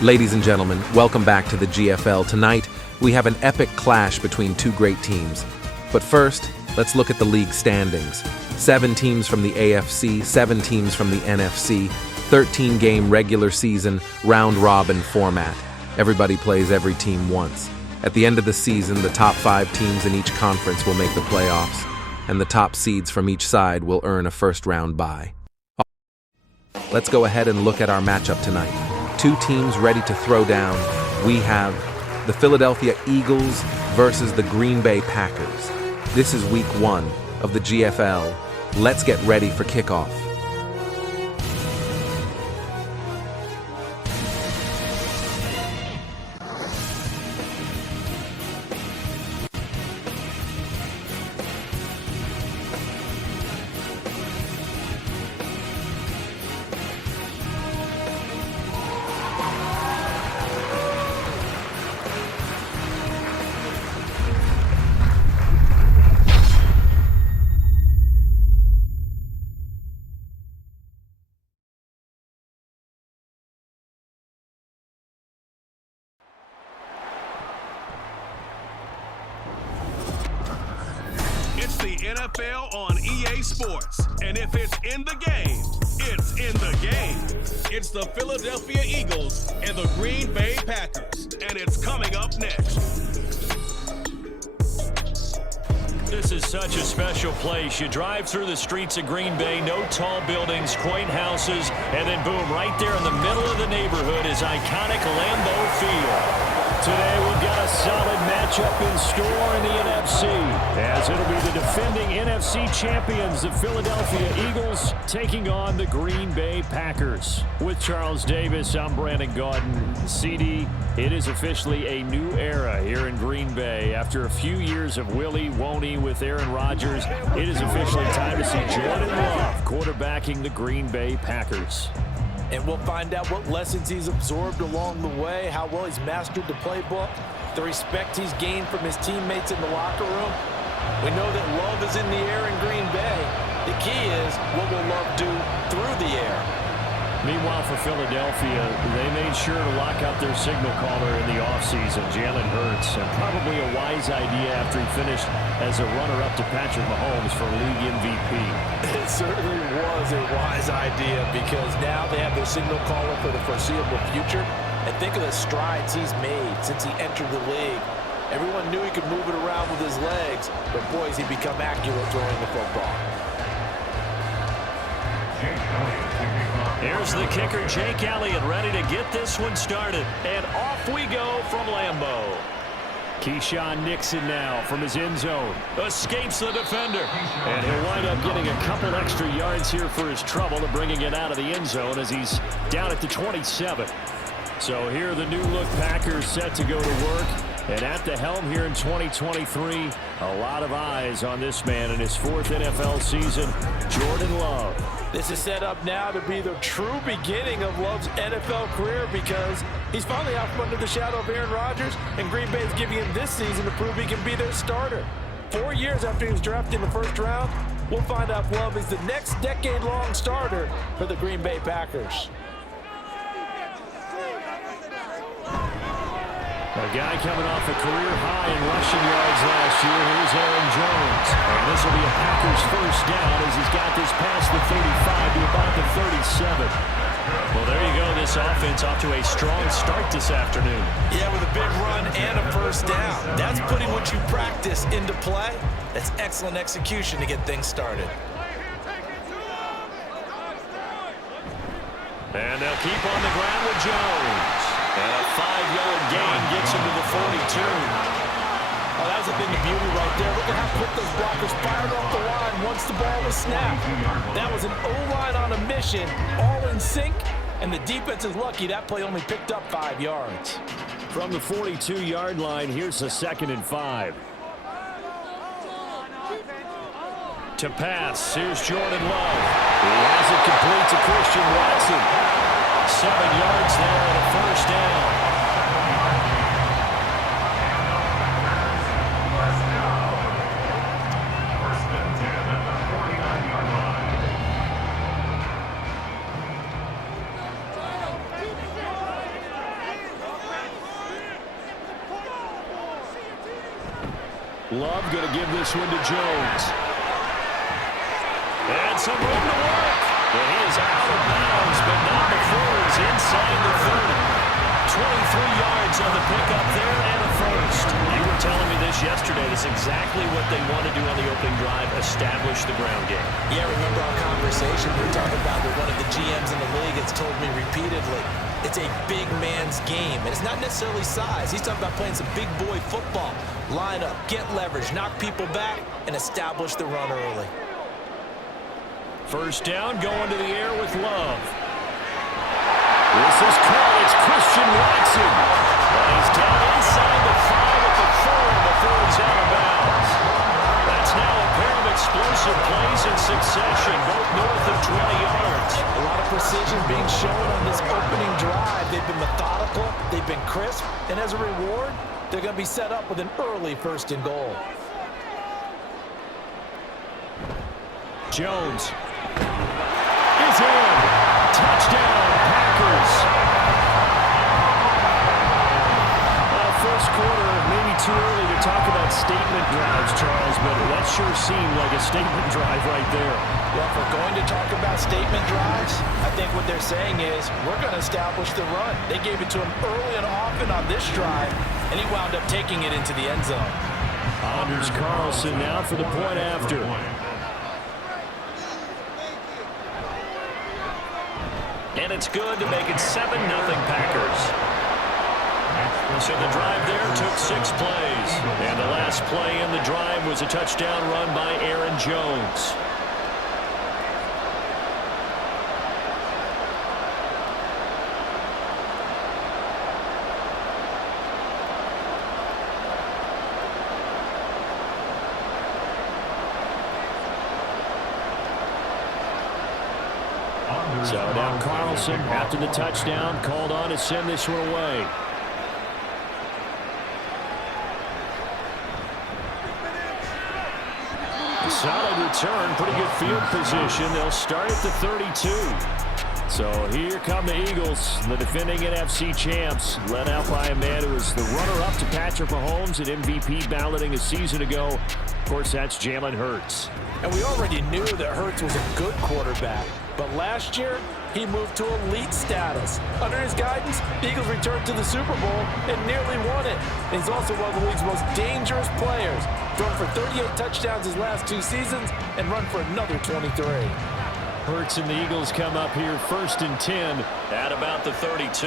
Ladies and gentlemen, welcome back to the GFL. Tonight, we have an epic clash between two great teams. But first, let's look at the league standings. 7 teams from the AFC, 7 teams from the NFC, 13-game regular season, round-robin format. Everybody plays every team once. At the end of the season, the top 5 teams in each conference will make the playoffs, and the top seeds from each side will earn a first-round bye. Let's go ahead and look at our matchup tonight. 2 teams ready to throw down. We have the Philadelphia Eagles versus the Green Bay Packers. This is week 1 of the GFL. Let's get ready for kickoff. It's the NFL on EA Sports, and if it's in the game, it's in the game. It's the Philadelphia Eagles and the Green Bay Packers, and it's coming up next. This is such a special place. You drive through the streets of Green Bay, no tall buildings, quaint houses, and then boom, right there in the middle of the neighborhood is iconic Lambeau Field. Today we've got a solid matchup in store in the NFC, as it'll be the defending NFC champions, the Philadelphia Eagles, taking on the Green Bay Packers. With Charles Davis, I'm Brandon Gaudin. CD, it is officially a new era here in Green Bay. After a few years of Willie Woney with Aaron Rodgers, it is officially time to see Jordan Love quarterbacking the Green Bay Packers. And we'll find out what lessons he's absorbed along the way, how well he's mastered the playbook, the respect he's gained from his teammates in the locker room. We know that Love is in the air in Green Bay. The key is, what will Love do through the air? Meanwhile, for Philadelphia, they made sure to lock up their signal caller in the offseason, Jalen Hurts, and probably a wise idea after he finished as a runner-up to Patrick Mahomes for league MVP. It certainly was a wise idea, because now they have their signal caller for the foreseeable future. And think of the strides he's made since he entered the league. Everyone knew he could move it around with his legs, but boy, has he become accurate throwing the football. Here's the kicker, Jake Elliott, ready to get this one started. And off we go from Lambeau. Keyshawn Nixon now from his end zone. Escapes the defender. And he'll wind up getting a couple extra yards here for his trouble and bringing it out of the end zone as he's down at the 27. So here the new look Packers set to go to work. And at the helm here in 2023, a lot of eyes on this man in his 4th NFL season, Jordan Love. This is set up now to be the true beginning of Love's NFL career, because he's finally out from under the shadow of Aaron Rodgers, and Green Bay is giving him this season to prove he can be their starter. 4 years after he was drafted in the 1st round, we'll find out if Love is the next decade-long starter for the Green Bay Packers. A guy coming off a career high in rushing yards last year. Here's Aaron Jones. And this will be a Packers first down as he's got this past the 35 to about the 37. Well, there you go. This offense off to a strong start this afternoon. Yeah, with a big run and a first down. That's putting what you practice into play. That's excellent execution to get things started. And they'll keep on the ground with Jones. And a 5-yard gain gets him to the 42. Oh, that was a thing of beauty right there. Look at how quick those blockers fired off the line once the ball was snapped. That was an O-line on a mission, all in sync, and the defense is lucky that play only picked up 5 yards. From the 42-yard line, here's a 2nd and 5. To pass, here's Jordan Love. He has it complete to Christian Watson. 7 yards there and a first down. Love going to give this one to Jones. And some room to work. And he is out of bounds, but not before he's inside the 30. 23 yards on the pickup there and a first. You were telling me this yesterday. This is exactly what they want to do on the opening drive, establish the ground game. Yeah, remember our conversation we were talking about with one of the GMs in the league has told me repeatedly, it's a big man's game. And it's not necessarily size. He's talking about playing some big boy football. Line up, get leverage, knock people back, and establish the run early. First down, going to the air with Love. This is caught. It's Christian Watson. He's down inside the 5 at the 4 before he's out of bounds. That's now a pair of explosive plays in succession, both north of 20 yards. A lot of precision being shown on this opening drive. They've been methodical, they've been crisp, and as a reward, they're going to be set up with an early 1st and goal. Jones is in. Touchdown, Packers. First quarter, maybe too early to talk about statement drives, Charles, but that sure seemed like a statement drive right there. Well, if we're going to talk about statement drives, I think what they're saying is we're going to establish the run. They gave it to him early and often on this drive, and he wound up taking it into the end zone. Anders Carlson now for the point after. And it's good to make it 7-0 Packers. So the drive there took 6 plays. And the last play in the drive was a touchdown run by Aaron Jones. So now Carlson, after the touchdown, called on to send this one away. A solid return, pretty good field position. They'll start at the 32. So here come the Eagles, the defending NFC champs, led out by a man who was the runner-up to Patrick Mahomes at MVP balloting a season ago. Of course, that's Jalen Hurts. And we already knew that Hurts was a good quarterback. But last year, he moved to elite status. Under his guidance, the Eagles returned to the Super Bowl and nearly won it. And he's also one of the league's most dangerous players. Thrown for 38 touchdowns his last 2 seasons and run for another 23. Hurts and the Eagles come up here 1st and 10 at about the 32.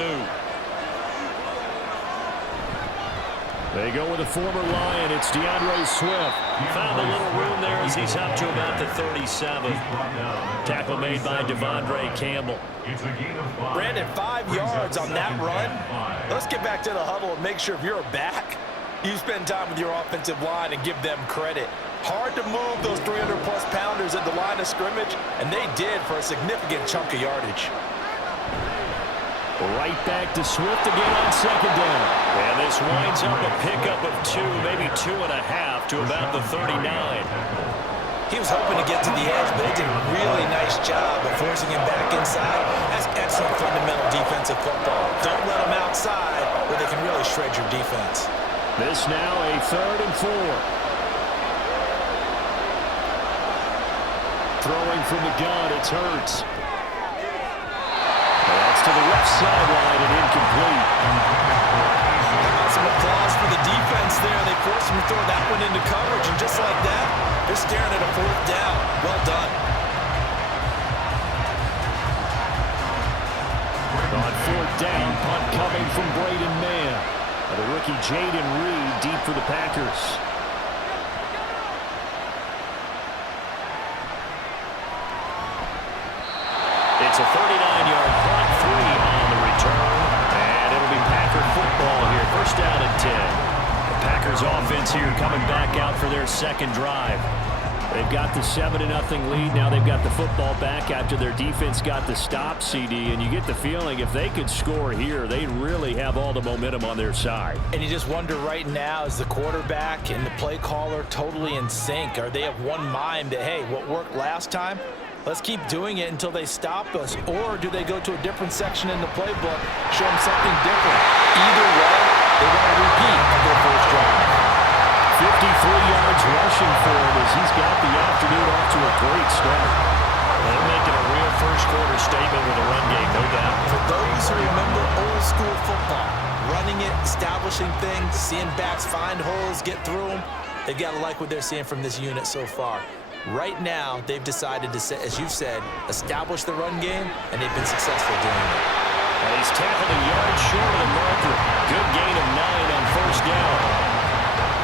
They go with a former Lion. It's DeAndre Swift. Found a little room there as he's up to about the 37. Tackle made by Devondre Campbell. Brandon, 5 yards on that run. Let's get back to the huddle and make sure if you're a back, you spend time with your offensive line and give them credit. Hard to move those 300-plus pounders at the line of scrimmage, and they did for a significant chunk of yardage. Right back to Swift again on 2nd down. And this winds up a pickup of 2, maybe 2.5 to about the 39. He was hoping to get to the edge, but they did a really nice job of forcing him back inside. That's excellent fundamental defensive football. Don't let them outside where they can really shred your defense. This now a 3rd and 4. Throwing from the gun, it's Hurts. That's to the left sideline and incomplete. Some applause for the defense there. They forced him to throw that one into coverage, and just like that, they're staring at a 4th down. Well done. On 4th down, punt coming from Braden Mann. And the rookie Jaden Reed deep for the Packers. It's a 39-yard punt, 3 on the return, and it'll be Packer football here. 1st down and 10. The Packers offense here coming back out for their 2nd drive. They've got the 7-0 lead. Now they've got the football back after their defense got the stop, CD, and you get the feeling if they could score here, they'd really have all the momentum on their side. And you just wonder right now, is the quarterback and the play caller totally in sync? Are they of one mind that, hey, what worked last time, let's keep doing it until they stop us? Or do they go to a different section in the playbook, show them something different? Either way, they want to repeat their first drive. yards rushing for him as he's got the afternoon off to a great start. They're making a real first-quarter statement with a run game, no doubt. For those who remember old-school football, running it, establishing things, seeing backs find holes, get through them, they've got to like what they're seeing from this unit so far. Right now, they've decided to, as you've said, establish the run game, and they've been successful doing it. And he's tackled a yard short of the marker. Good gain of 9 on first down.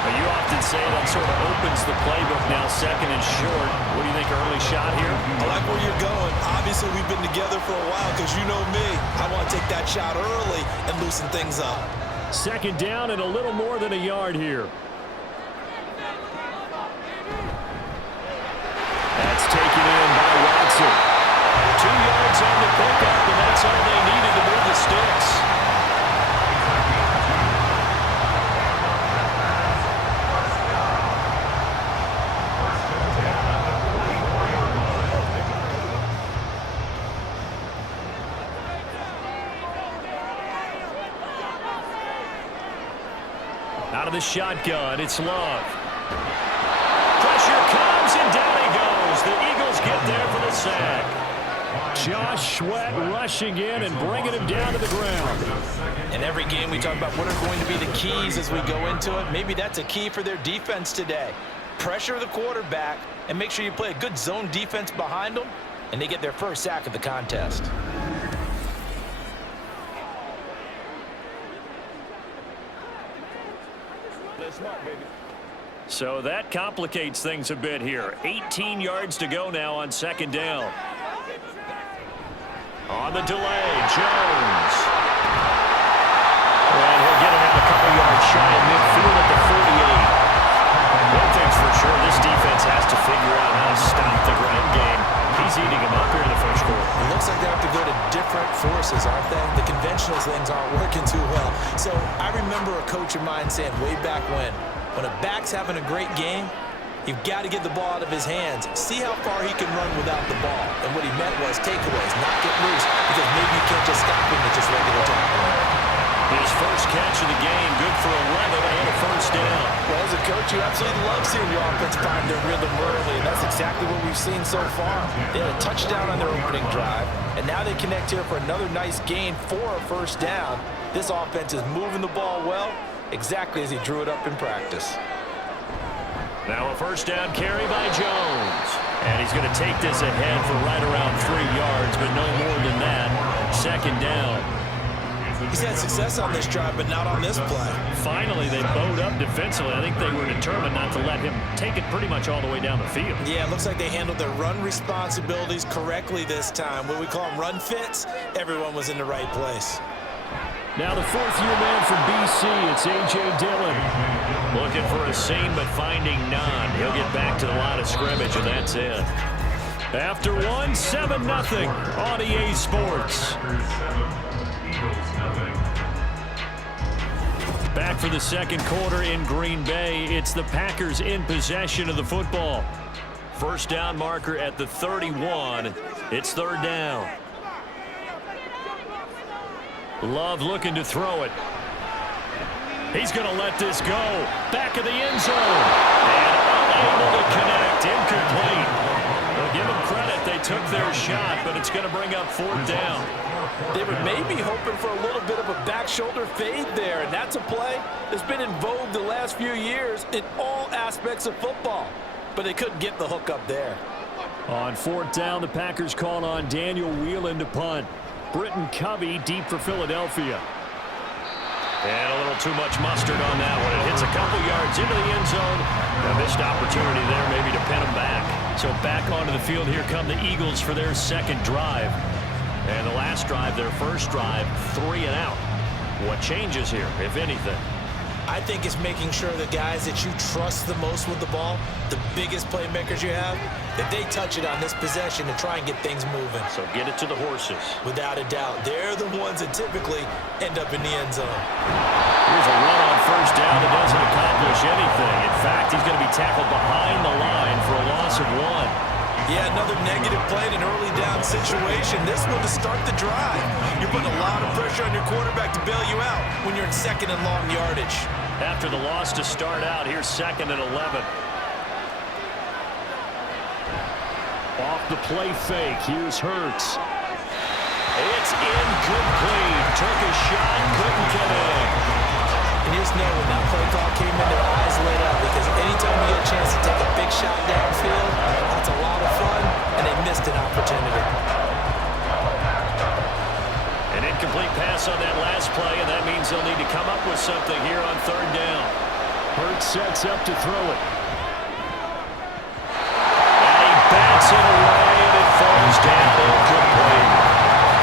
You often say that sort of opens the playbook now, second and short. What do you think, early shot here? I like where you're going. Obviously, we've been together for a while because you know me. I want to take that shot early and loosen things up. Second down and a little more than a yard here. That's taken in by Watson. 2 yards on the pickup, and that's all they needed to move the sticks. Out of the shotgun, it's Love. Pressure comes, and down he goes. The Eagles get there for the sack. Josh Sweat rushing in and bringing him down to the ground. In every game, we talk about what are going to be the keys as we go into it. Maybe that's a key for their defense today. Pressure the quarterback and make sure you play a good zone defense behind them, and they get their first sack of the contest. So that complicates things a bit here. 18 yards to go now on second down. On the delay, Jones. And he'll get him out a couple yards shy of midfield at the 48. One thing's for sure, this defense has to figure out how to stop the ground game. He's eating him up here in the first quarter. It looks like they have to go to different forces, aren't they? The conventional things aren't working too well. So I remember a coach of mine saying way back when a back's having a great game, you've got to get the ball out of his hands. See how far he can run without the ball. And what he meant was takeaways, not get loose, because maybe you can't just stop him with just regular tackling. His first catch of the game, good for 11 and a first down. Well, as a coach, you absolutely love seeing your offense find their rhythm early, and that's exactly what we've seen so far. They had a touchdown on their opening drive, and now they connect here for another nice gain for a first down. This offense is moving the ball well, exactly as he drew it up in practice. Now a first down carry by Jones. And he's going to take this ahead for right around 3 yards, but no more than that. Second down. He's had success on this drive, but not on this play. Finally, they bowed up defensively. I think they were determined not to let him take it pretty much all the way down the field. Yeah, it looks like they handled their run responsibilities correctly this time. What we call them run fits, everyone was in the right place. Now the fourth-year man from BC, it's A.J. Dillon. Looking for a seam, but finding none. He'll get back to the line of scrimmage, and that's it. After one, 7-0 on EA Sports. Back for the second quarter in Green Bay. It's the Packers in possession of the football. First down marker at the 31. It's third down. Love looking to throw it. He's going to let this go. Back of the end zone. And unable to connect. Incomplete. Well, give them credit. They took their shot, but it's going to bring up fourth down. They were maybe hoping for a little bit of a back shoulder fade there, and that's a play that's been in vogue the last few years in all aspects of football. But they couldn't get the hook up there. On fourth down, the Packers called on Daniel Whelan to punt. Britton Covey deep for Philadelphia. And a little too much mustard on that one. It hits a couple yards into the end zone. A missed opportunity there maybe to pin them back. So back onto the field, here come the Eagles for their second drive. And the last drive, their first drive, 3 and out. What changes here, if anything? I think it's making sure the guys that you trust the most with the ball, the biggest playmakers you have, that they touch it on this possession to try and get things moving. So get it to the horses. Without a doubt. They're the ones that typically end up in the end zone. Here's a run on first down that doesn't accomplish anything. In fact, he's going to be tackled behind the line for a loss of 1. Yeah, another negative play in an early down situation. This one to start the drive. You're putting a lot of pressure on your quarterback to bail you out when you're in second and long yardage. after the loss to start out. Here's 2nd and 11. Off the play fake. Here's Hurts. It's incomplete. Took a shot, couldn't get in. And you just know when that play call came in, their eyes lit up, because anytime you get a chance to take a big shot downfield, that's a lot of fun, and they missed an opportunity. An incomplete pass on that last play, and that means they'll need to come up with something here on 3rd down. Hurts sets up to throw it. And he bats it away, and it falls down incomplete.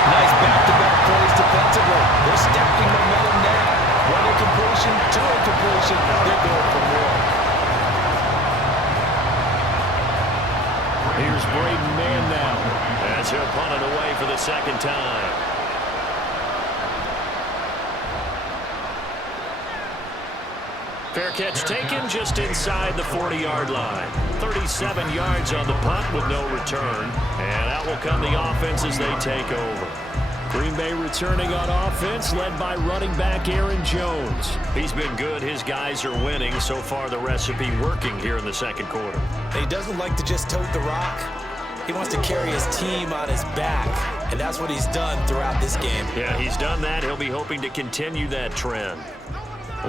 Nice back-to-back plays defensively. They're stacking momentum now. One incompletion, 2 incompletion. They're going for more. Here's Braden Mann now, as he'll punt it away for the 2nd time. Fair catch taken just inside the 40-yard line. 37 yards on the punt with no return. And out will come the offense as they take over. Green Bay returning on offense, led by running back Aaron Jones. He's been good. His guys are winning. So far, the recipe working here in the 2nd quarter. He doesn't like to just tote the rock. He wants to carry his team on his back, and that's what he's done throughout this game. Yeah, he's done that. He'll be hoping to continue that trend.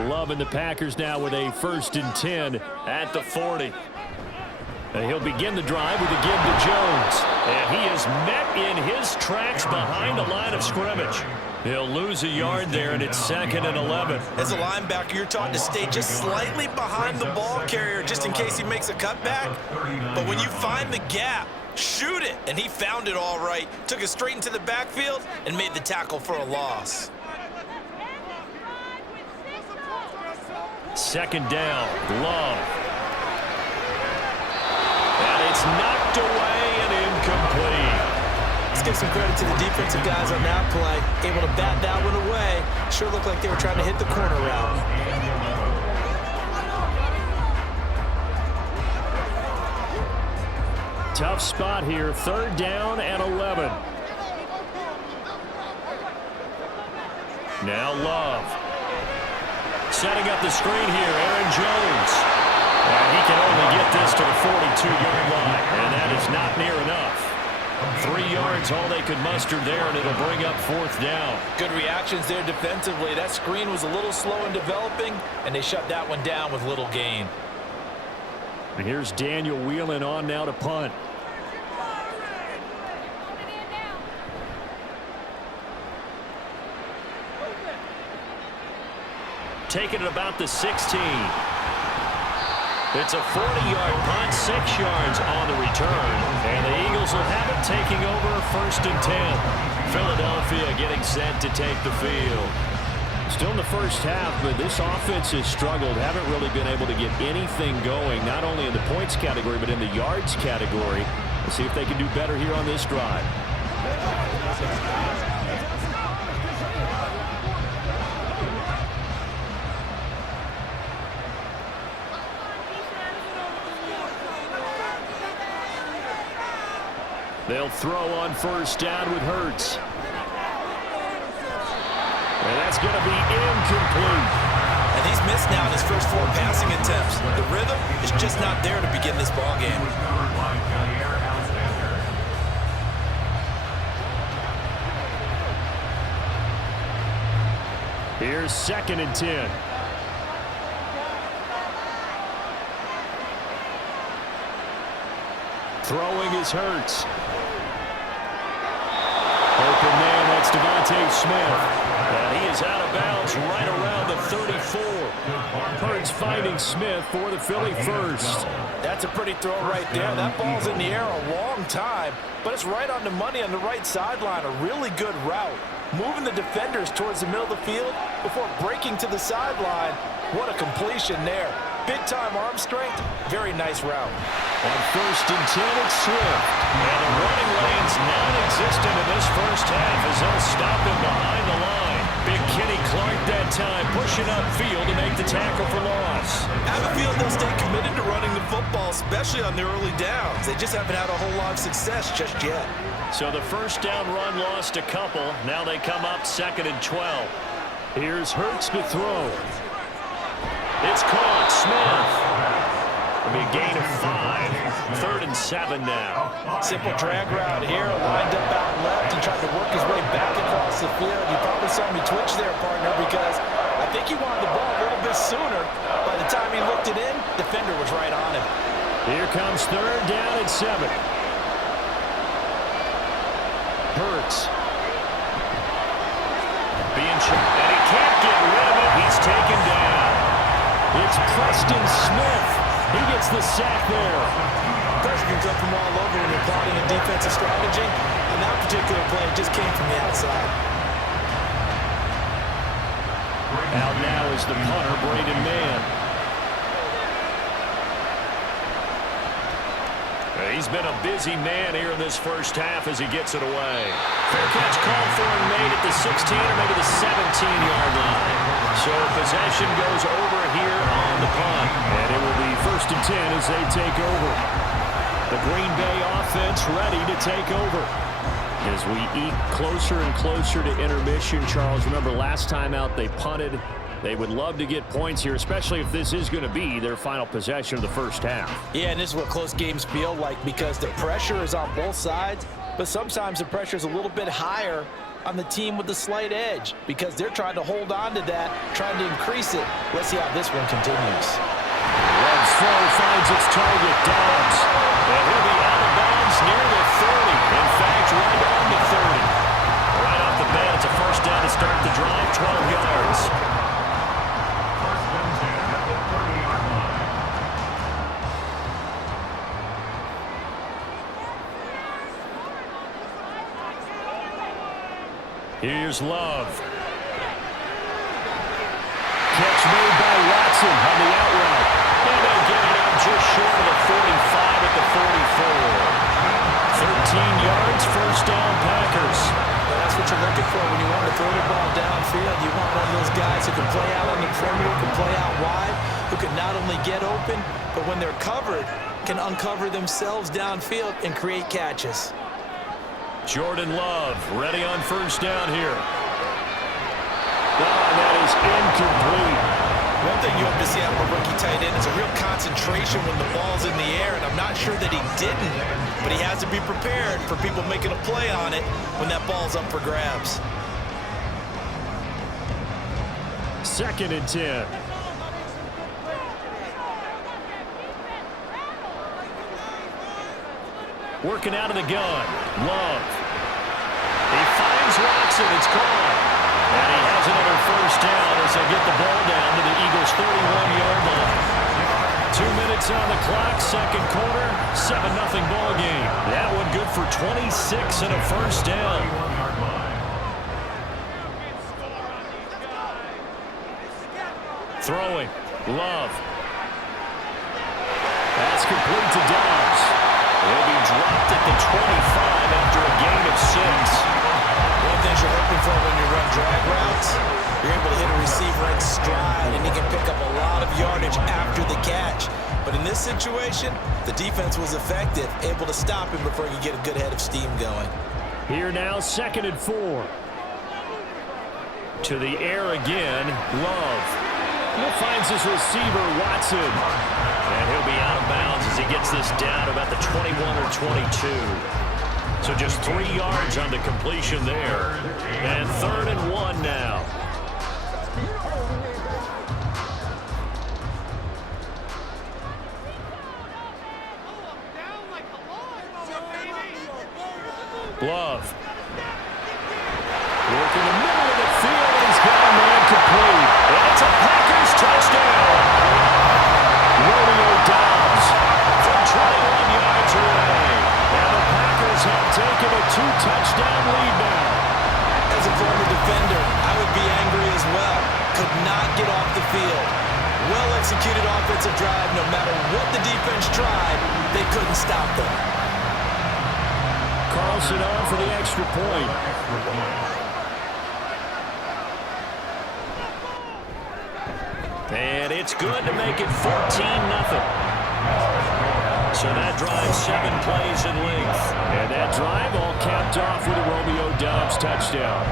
Loving the Packers now with a 1st and 10 At the 40. And he'll begin the drive with a give to Jones. And he is met in his tracks behind the line of scrimmage. He'll lose a yard there, and it's 2nd and 11. As a linebacker, you're taught to stay just slightly behind the ball carrier just in case he makes a cutback. But when you find the gap, shoot it. And he found it all right. Took it straight into the backfield and made the tackle for a loss. 2nd down, Love. And it's knocked away and incomplete. Let's give some credit to the defensive guys on that play. Able to bat that one away. Sure looked like they were trying to hit the corner route. Tough spot here. 3rd down and 11. Now Love. Setting up the screen here, Aaron Jones. And he can only get this to the 42-yard line, and that is not near enough. 3 yards, all they could muster there, and it'll bring up 4th down. Good reactions there defensively. That screen was a little slow in developing, and they shut that one down with little gain. And here's Daniel Whelan on now to punt. Taking it about the 16. It's a 40-yard punt, 6 yards on the return. And the Eagles will have it taking over 1st and 10. Philadelphia getting set to take the field. Still in the first half, but this offense has struggled. Haven't really been able to get anything going, not only in the points category, but in the yards category. Let's see if they can do better here on this drive. They'll throw on 1st down with Hurts. And that's going to be incomplete. And he's missed now in his first 4 passing attempts. The rhythm is just not there to begin this ball game. Here's 2nd and 10. Throwing is Hurts. Open man, that's Devontae Smith. And he is out of bounds right around the 34. Hurts finding Smith for the Philly first. That's a pretty throw right there. That ball's in the air a long time, but it's right on the money on the right sideline. A really good route. Moving the defenders towards the middle of the field before breaking to the sideline. What a completion there. Big-time arm strength. Very nice route. On 1st and 10, it's Swift. And the running lane's non-existent in this first half as they'll stop him behind the line. Big Kenny Clark that time pushing upfield to make the tackle for loss. I have a feeling they'll stay committed to running the football, especially on the early downs. They just haven't had a whole lot of success just yet. So the 1st down run lost a couple. Now they come up 2nd and 12. Here's Hurts to throw. It's caught. Smith. It'll be a gain of 5. 3rd and 7 now. Simple drag route here. Lined up out left. He tried to work his way back across the field. You probably saw me twitch there, partner, because I think he wanted the ball a little bit sooner. By the time he looked it in, defender was right on him. Here comes 3rd down and 7. Hurts. Being shot, and he can't get rid of it. He's taken down. It's Preston Smith. He gets the sack there. Pressure can come from all over when you're plotting a defensive strategy. And that particular play just came from the outside. Out now is the punter, Braden Mann. He's been a busy man here in this first half as he gets it away. Fair catch called for and made at the 16 or maybe the 17-yard line. So possession goes over here on the punt. And it will be 1st and 10 as they take over. The Green Bay offense ready to take over. As we eke closer and closer to intermission, Charles, remember last time out they punted. They would love to get points here, especially if this is going to be their final possession of the first half. Yeah, and this is what close games feel like because the pressure is on both sides, but sometimes the pressure is a little bit higher on the team with the slight edge because they're trying to hold on to that, trying to increase it. Let's see how this one continues. Love's throw finds its target, Dobbs. And he'll be out of bounds near the 30. In fact, right on the 30. Right off the bat, it's a 1st down to start the drive, 12 yards. Here's Love. Catch made by Watson on the out route. And they'll get it out just short of the 45 at the 44. 13 yards, 1st down, Packers. Well, that's what you're looking for when you want to throw the ball downfield. You want one of those guys who can play out on the perimeter, can play out wide, who can not only get open, but when they're covered, can uncover themselves downfield and create catches. Jordan Love ready on 1st down here. That is incomplete. One thing you have to see out of a rookie tight end is a real concentration when the ball's in the air, and I'm not sure that he didn't, but he has to be prepared for people making a play on it when that ball's up for grabs. 2nd and 10. Working out of the gun. Love. He finds Watson. It's caught. And he has another 1st down as they get the ball down to the Eagles' 31-yard line. 2 minutes on the clock, 2nd quarter, 7-0 ball game. That one good for 26 and a 1st down. Throwing. Love. That's complete to Dobbs. He'll be dropped at the 25 after a gain of 6. One of the things you're hoping for when you run drag routes, you're able to hit a receiver in stride, and he can pick up a lot of yardage after the catch. But in this situation, the defense was effective, able to stop him before he could get a good head of steam going. Here now, 2nd and 4. To the air again, Love. He finds his receiver, Watson. And he'll be out of bounds as he gets this down about the 21 or 22. So just 3 yards on the completion there. And 3rd and 1 now. Love. Working the middle of the field. He's got a man complete. And it's a Packers touchdown. Romeo Dobbs from 21 yards away. And the Packers have taken a 2-touchdown lead now. As a former defender, I would be angry as well. Could not get off the field. Well-executed offensive drive. No matter what the defense tried, they couldn't stop them. Carlson on for the extra point. And it's good to make it 14-0. So that drive 7 plays in length. And that drive all capped off with a Romeo Dobbs touchdown.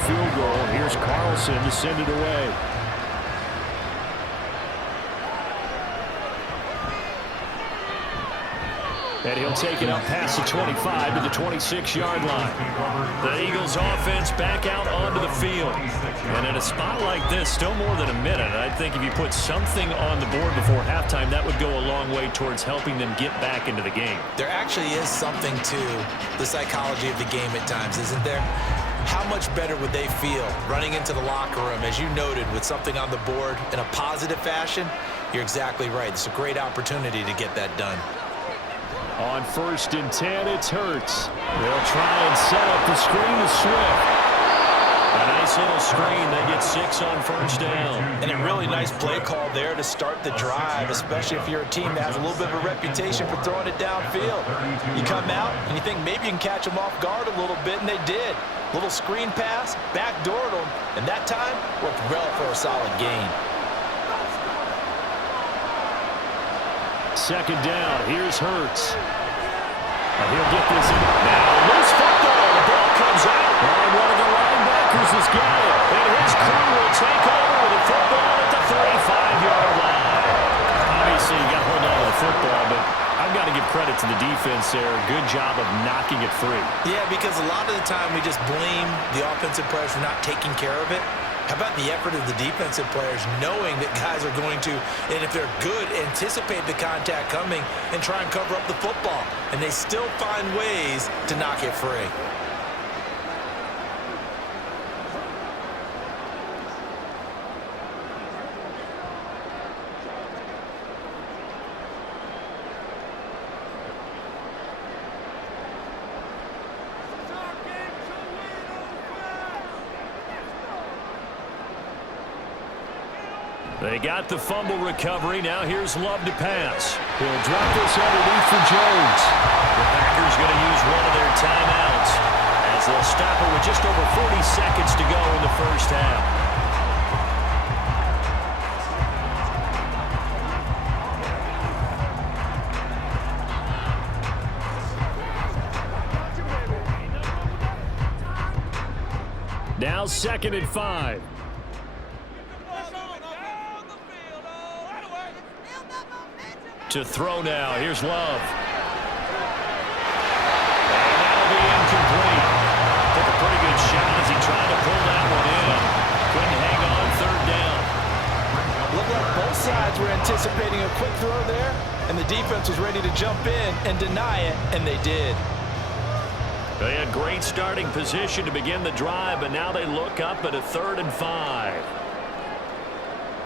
field goal. Here's Carlson to send it away. And he'll take it up past the 25 to the 26-yard line. The Eagles offense back out onto the field. And in a spot like this, still more than a minute. I think if you put something on the board before halftime, that would go a long way towards helping them get back into the game. There actually is something to the psychology of the game at times, isn't there? How much better would they feel running into the locker room, as you noted, with something on the board in a positive fashion? You're exactly right. It's a great opportunity to get that done. On 1st and 10, it's Hurts. They'll try and set up the screen to Swift. A nice little screen. They get 6 on 1st down. And a really nice play call there to start the drive, especially if you're a team that has a little bit of a reputation for throwing it downfield. You come out and you think maybe you can catch them off guard a little bit, and they did. Little screen pass, backdoored them, and that time worked well for a solid gain. 2nd down. Here's Hurts. And he'll get this in. Now, loose football. The ball comes out. And one of the linebackers has got it. And his crew will take over with the football at the 35-yard line. Obviously, you got to hold on to the football, but I've got to give credit to the defense there. Good job of knocking it free. Yeah, because a lot of the time we just blame the offensive players for not taking care of it. How about the effort of the defensive players knowing that guys are going to, and if they're good, anticipate the contact coming and try and cover up the football. And they still find ways to knock it free. They got the fumble recovery. Now here's Love to pass. He'll drop this underneath for Jones. The Packers going to use one of their timeouts as they'll stop it with just over 40 seconds to go in the first half. Now 2nd and 5. To throw now. Here's Love. And that'll be incomplete. Took a pretty good shot as he tried to pull that one in. Couldn't hang on 3rd down. Looked like both sides were anticipating a quick throw there, and the defense was ready to jump in and deny it, and they did. They had great starting position to begin the drive, but now they look up at a 3rd and 5.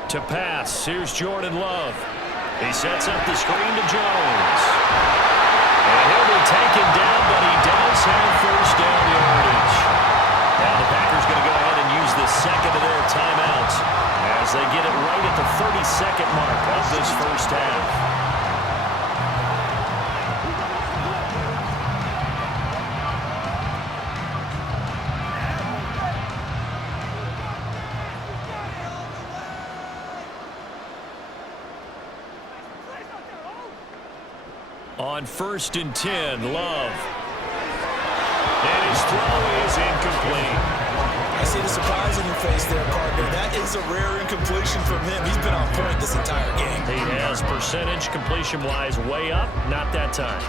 To pass. Here's Jordan Love. He sets up the screen to Jones. And he'll be taken down, but he does have 1st down yardage. Now the Packers going to go ahead and use the 2nd of their timeouts as they get it right at the 32nd mark of this first half. On 1st and 10, Love. And his throw is incomplete. I see the surprise in your face there, partner. That is a rare incompletion from him. He's been on point this entire game. He has percentage completion-wise way up, not that time.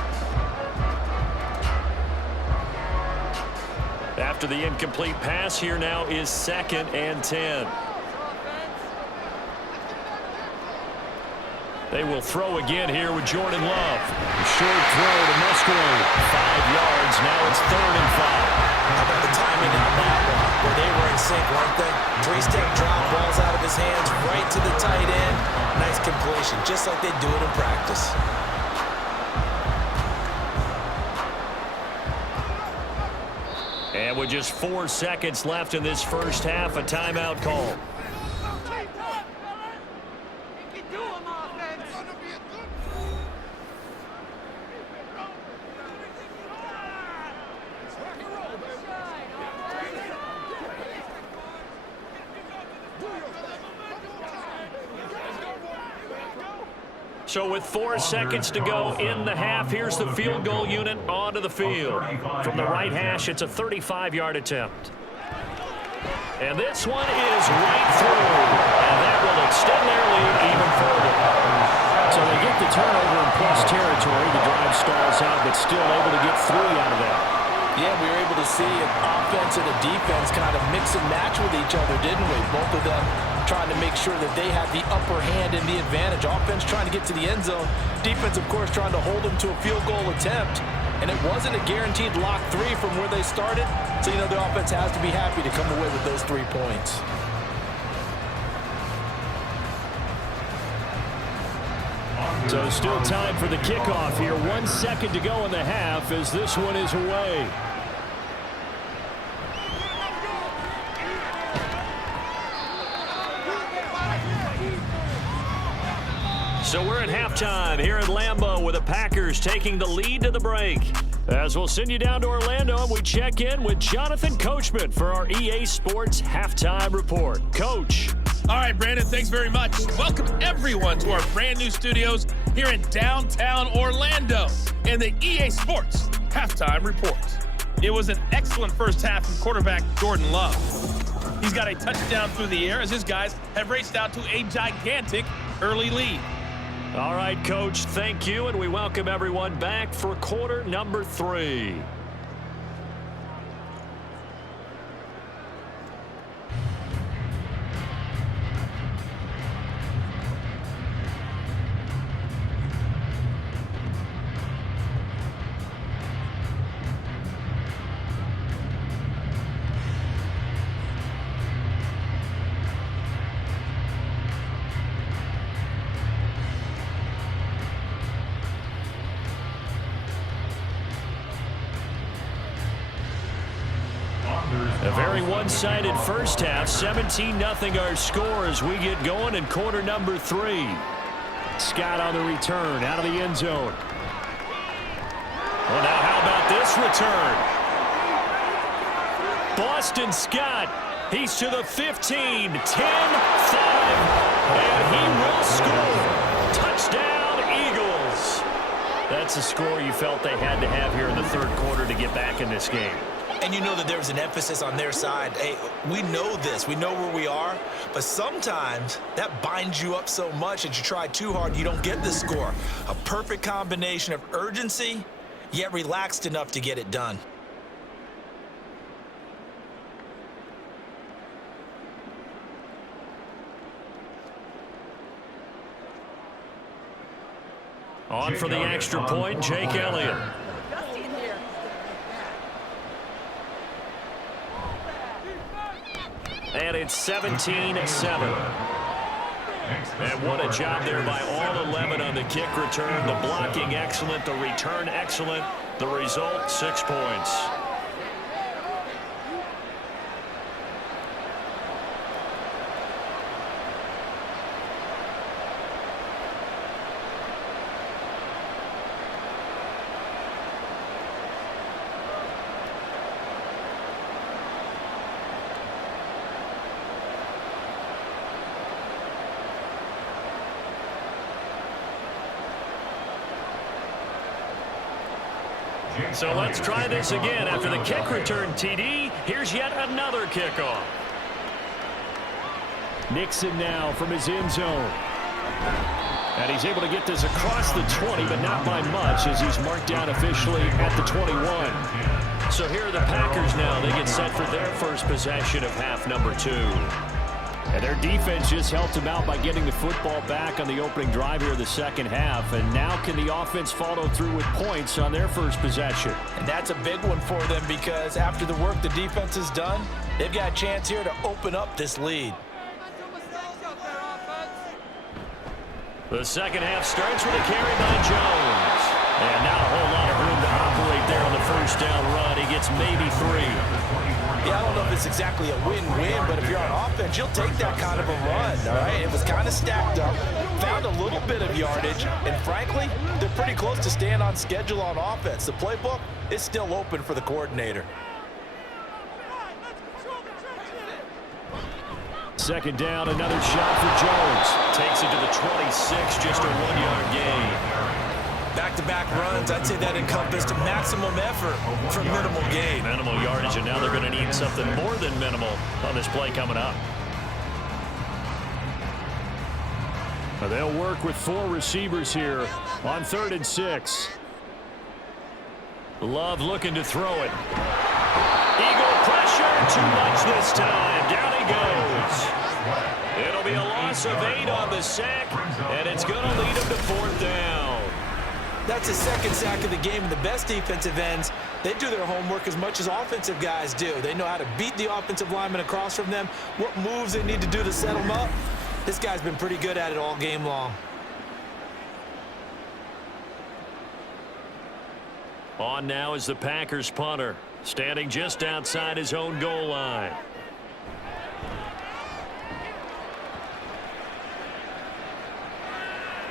After the incomplete pass, here now is 2nd and 10. They will throw again here with Jordan Love. Short throw to Musgrave. 5 yards. Now it's 3rd and 5. How about the timing on that one? Where they were in sync, weren't they? Three-step drop, balls out of his hands, right to the tight end. Nice completion, just like they do it in practice. And with just 4 seconds left in this first half, a timeout call. So with 4 seconds to go in the half, here's the field goal unit onto the field. From the right hash, it's a 35-yard attempt. And this one is right through. And that will extend their lead even further. So they get the turnover in plus territory. The drive stalls out, but still able to get 3 out of that. Yeah, we were able to see an offense and a defense kind of mix and match with each other, didn't we? Both of them trying to make sure that they had the upper hand and the advantage. Offense trying to get to the end zone. Defense, of course, trying to hold them to a field goal attempt. And it wasn't a guaranteed lock 3 from where they started. So, you know, the offense has to be happy to come away with those 3 points. So still time for the kickoff here. 1 second to go in the half as this one is away. So we're at halftime here at Lambeau with the Packers taking the lead to the break. As we'll send you down to Orlando and we check in with Jonathan Coachman for our EA Sports Halftime Report. Coach. All right, Brandon, thanks very much. Welcome everyone to our brand new studios here in downtown Orlando in the EA Sports Halftime Report. It was an excellent first half from quarterback Jordan Love. He's got a touchdown through the air as his guys have raced out to a gigantic early lead. All right, Coach, thank you, and we welcome everyone back for quarter number 3. A very one-sided first half, 17-0 our score as we get going in quarter number 3. Scott on the return, out of the end zone. Well, now how about this return? Boston Scott, he's to the 15, 10, 5, and he will score. Touchdown, Eagles. That's a score you felt they had to have here in the third quarter to get back in this game. And you know that there was an emphasis on their side. Hey, we know this. We know where we are. But sometimes that binds you up so much that you try too hard, you don't get the score. A perfect combination of urgency, yet relaxed enough to get it done. On for the extra point, Jake Elliott. And it's 17-7. And what a job there by all 11 on the kick return. The blocking excellent, the return excellent. The result, 6 points. So let's try this again. After the kick return TD, here's yet another kickoff. Nixon now from his end zone. And he's able to get this across the 20, but not by much as he's marked down officially at the 21. So here are the Packers now. They get set for their first possession of half number 2. And their defense just helped them out by getting the football back on the opening drive here in the second half. And now can the offense follow through with points on their first possession? And that's a big one for them because after the work the defense has done, they've got a chance here to open up this lead. The second half starts with a carry by Jones. And not a whole lot of room to operate there on the first down run. He gets maybe 3. Yeah, I don't know if it's exactly a win-win, but if you're on offense, you'll take that kind of a run, all right? It was kind of stacked up, found a little bit of yardage, and frankly, they're pretty close to staying on schedule on offense. The playbook is still open for the coordinator. Second down, another shot for Jones. Takes it to the 26, just a 1-yard gain. Back-to-back runs, I'd say that encompassed maximum effort for minimal gain. Minimal yardage, and now they're going to need something more than minimal on this play coming up. They'll work with 4 receivers here on 3rd and 6. Love looking to throw it. Eagle pressure, too much this time. Down he goes. It'll be a loss of 8 on the sack, and it's going to lead him to 4th down. That's his 2nd sack of the game, and the best defensive ends, they do their homework as much as offensive guys do. They know how to beat the offensive lineman across from them, what moves they need to do to set them up. This guy's been pretty good at it all game long. On now is the Packers punter, standing just outside his own goal line.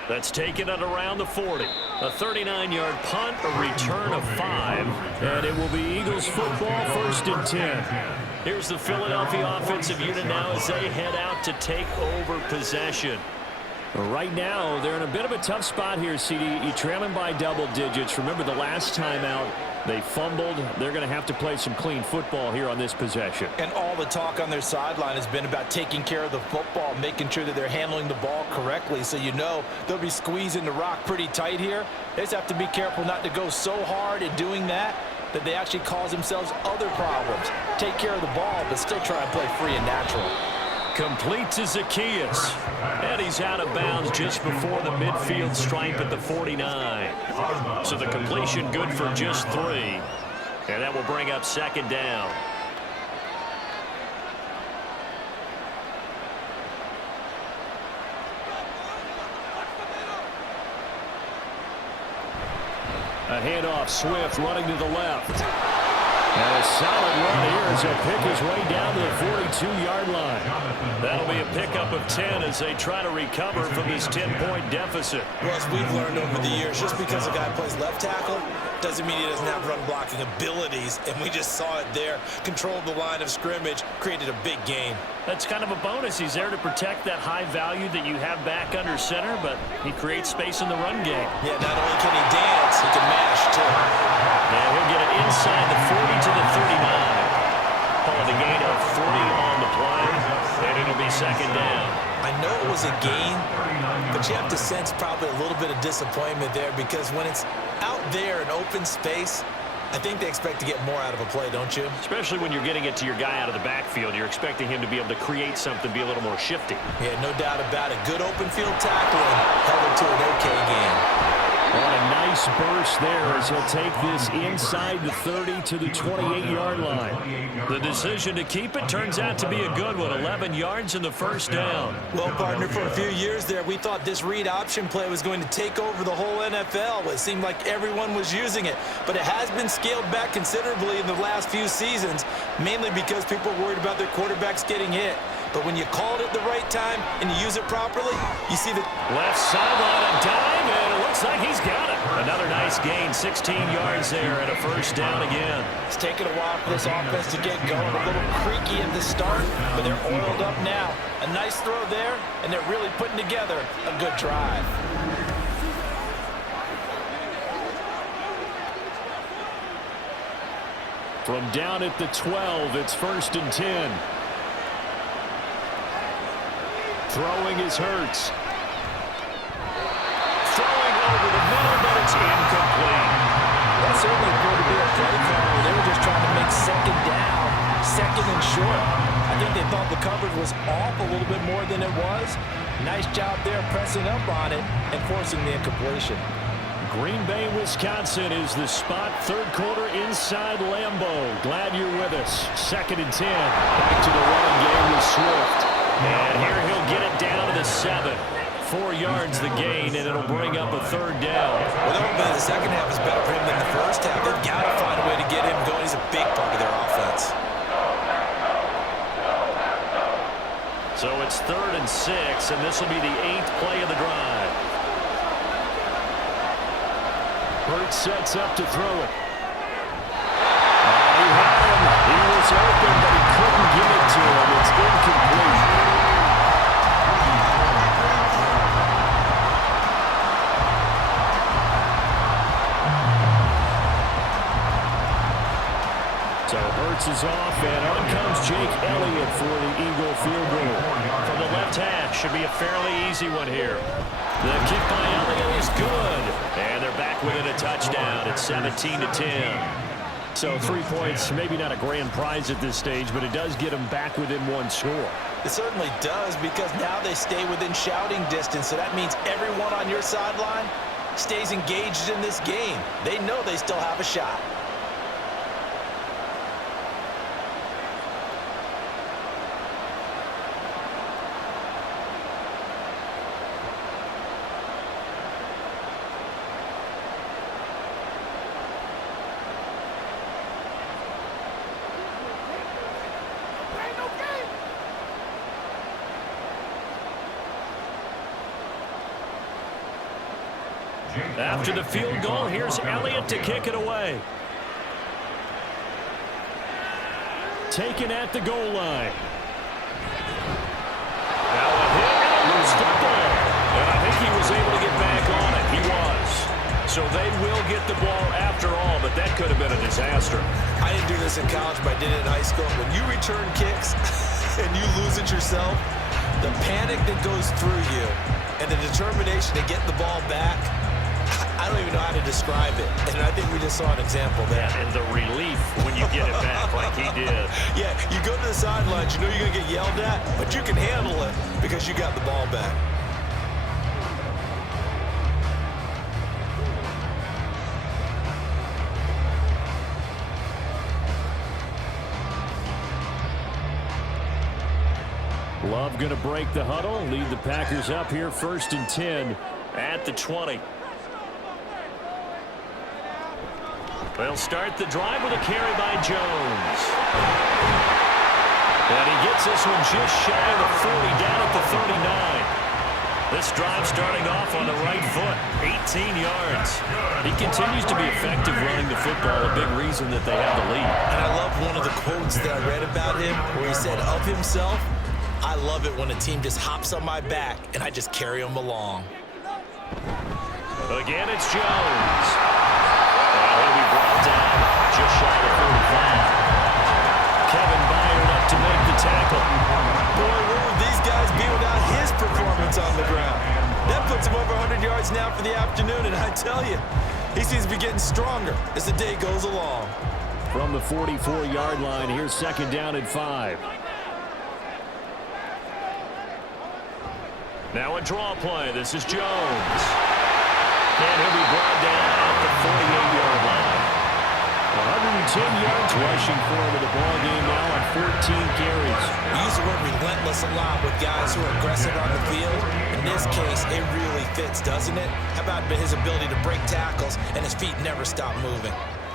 That's taken at around the 40. A 39-yard punt, a return of 5, and it will be Eagles football, 1st and 10. Here's the Philadelphia offensive unit now as they head out to take over possession. Right now, they're in a bit of a tough spot here, CD. You're trailing by double digits. Remember the last time out, they fumbled. They're going to have to play some clean football here on this possession. And all the talk on their sideline has been about taking care of the football, making sure that they're handling the ball correctly. So you know they'll be squeezing the rock pretty tight here. They just have to be careful not to go so hard in doing that they actually cause themselves other problems. Take care of the ball, but still try and play free and natural. Complete to Zacchaeus. And he's out of bounds just before the midfield stripe at the 49. So the completion good for just 3. And that will bring up 2nd down. A handoff, Swift running to the left. And a solid run here as he'll pick his way down to the 42-yard line. That'll be a pickup of 10 as they try to recover from this 10-point deficit. Well, as we've learned over the years, just because a guy plays left tackle doesn't mean he doesn't have run-blocking abilities, and we just saw it there. Controlled the line of scrimmage, created a big gain. That's kind of a bonus. He's there to protect that high value that you have back under center, but he creates space in the run game. Yeah, not only can he dance, he can mash, too. Yeah, he'll get it inside the 40 to the 39. Calling the gain of 3 on the play, and it'll be 2nd down. I know it was a gain, but you have to sense probably a little bit of disappointment there because when it's out there in open space, I think they expect to get more out of a play, don't you? Especially when you're getting it to your guy out of the backfield. You're expecting him to be able to create something, be a little more shifty. Yeah, no doubt about it. Good open field tackling, held it to an okay game. What a nice burst there as he'll take this inside the 30 to the 28-yard line. The decision to keep it turns out to be a good one. 11 yards in the 1st down. Well, partner, for a few years there, we thought this read option play was going to take over the whole NFL. It seemed like everyone was using it, but it has been scaled back considerably in the last few seasons, mainly because people are worried about their quarterbacks getting hit. But when you call it at the right time and you use it properly, you see the left sideline, a dime, and it looks like he's got it. Another nice gain, 16 yards there, and a 1st down again. It's taken a while for this offense to get going. A little creaky at the start, but they're oiled up now. A nice throw there, and they're really putting together a good drive. From down at the 12, it's 1st and 10. Throwing is Hurts. Throwing over the middle, but it's incomplete. That certainly appeared to be a play call. They were just trying to make 2nd down, 2nd and short. I think they thought the coverage was off a little bit more than it was. Nice job there pressing up on it and forcing the incompletion. Green Bay, Wisconsin is the spot. 3rd quarter inside Lambeau. Glad you're with us. 2nd and 10. Back to the running game with Swift. And here he'll get it down to the 7. 4 yards the gain, and it'll bring up a 3rd down. Well, the 2nd half is better for him than the 1st half. They've got to find a way to get him going. He's a big part of their offense. So it's 3rd and 6, and this will be the 8th play of the drive. Hurts sets up to throw it. He had him. He was open, but he couldn't get it to him. It's incomplete. Sports is off, and on comes Jake Elliott for the Eagle field goal. From the left hash, should be a fairly easy one here. The kick by Elliott is good, and they're back within a touchdown. It's 17-10. So 3 points, maybe not a grand prize at this stage, but it does get them back within one score. It certainly does, because now they stay within shouting distance, so that means everyone on your sideline stays engaged in this game. They know they still have a shot. After the field goal, here's Elliott to kick it away. Taken at the goal line. Now a hit and a loose football. And I think he was able to get back on it. He was. So they will get the ball after all, but that could have been a disaster. I didn't do this in college, but I did it in high school. When you return kicks and you lose it yourself, the panic that goes through you and the determination to get the ball back, I don't even know how to describe it. And I think we just saw an example there. Yeah, and the relief when you get it back like he did. Yeah, you go to the sidelines, you know you're going to get yelled at, but you can handle it because you got the ball back. Love going to break the huddle, lead the Packers up here 1st and 10 at the 20. They'll start the drive with a carry by Jones. And he gets this one just shy of the 40, down at the 39. This drive starting off on the right foot, 18 yards. He continues to be effective running the football, a big reason that they have the lead. And I love one of the quotes that I read about him where he said of himself, "I love it when a team just hops on my back and I just carry them along." Again, it's Jones. And he'll be brought down just shy of 45. Kevin Byard up to make the tackle. Boy, where would these guys be without his performance on the ground? That puts him over 100 yards now for the afternoon, and I tell you, he seems to be getting stronger as the day goes along. From the 44-yard line, here's 2nd down and 5. Now a draw play. This is Jones. And he'll be brought down at the 48-yard line. 110 yards rushing for him in the ballgame now on 14 carries. We use the word relentless a lot with guys who are aggressive on the field. In this case, it really fits, doesn't it? How about his ability to break tackles and his feet never stop moving?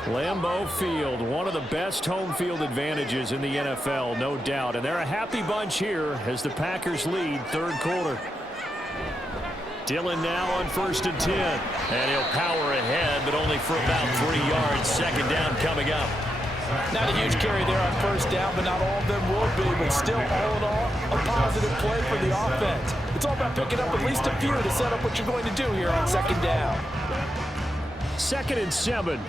Lambeau Field, one of the best home field advantages in the NFL, no doubt. And they're a happy bunch here as the Packers lead 3rd quarter. Dillon now on 1st and 10. And he'll power ahead, but only for about 3 yards. 2nd down coming up. Not a huge carry there on 1st down, but not all of them will be. But still, all in all, a positive play for the offense. It's all about picking up at least a few to set up what you're going to do here on 2nd down. 2nd and 7.